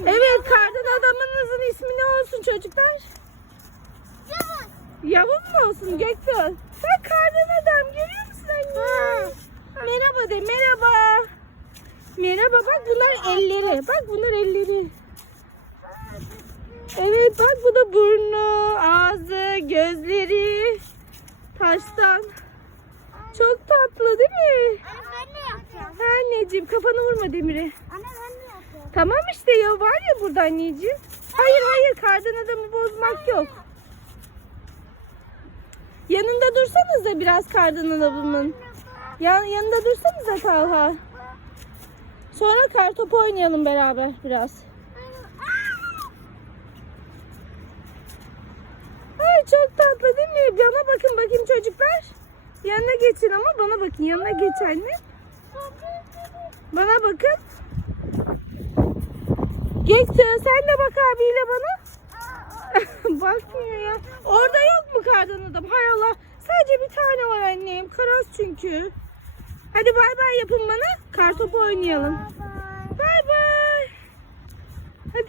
Evet kardan adamınızın ismi ne olsun çocuklar? Yavuz. Yavuz mu olsun Göktuğ? Bak kardan adam görüyor musun anne? Merhaba de merhaba. Merhaba bak bunlar elleri. Bak bunlar elleri. Evet bak bu da burnu, ağzı, gözleri. Taştan. Çok tatlı değil mi? Anne anneciğim kafanı vurma demire. Anne ben? Tamam işte ya var ya burada anneciğim. Hayır hayır kardan adamı bozmak yok. Yanında dursanız da biraz kardan adamın. Yan, yanında dursanız da Talha. Sonra kartopu oynayalım beraber biraz. Ay çok tatlı değil mi? Bana bakın bakayım çocuklar. Yanına geçin ama bana bakın. Yanına geç anne. Bana bakın. Geçti. Sen de bak abiyle bana. Bakmıyor ya. Orada yok mu kardan adam? Hay Allah. Sadece bir tane var annem. Karas çünkü. Hadi bay bay yapın bana. Kartopu oynayalım.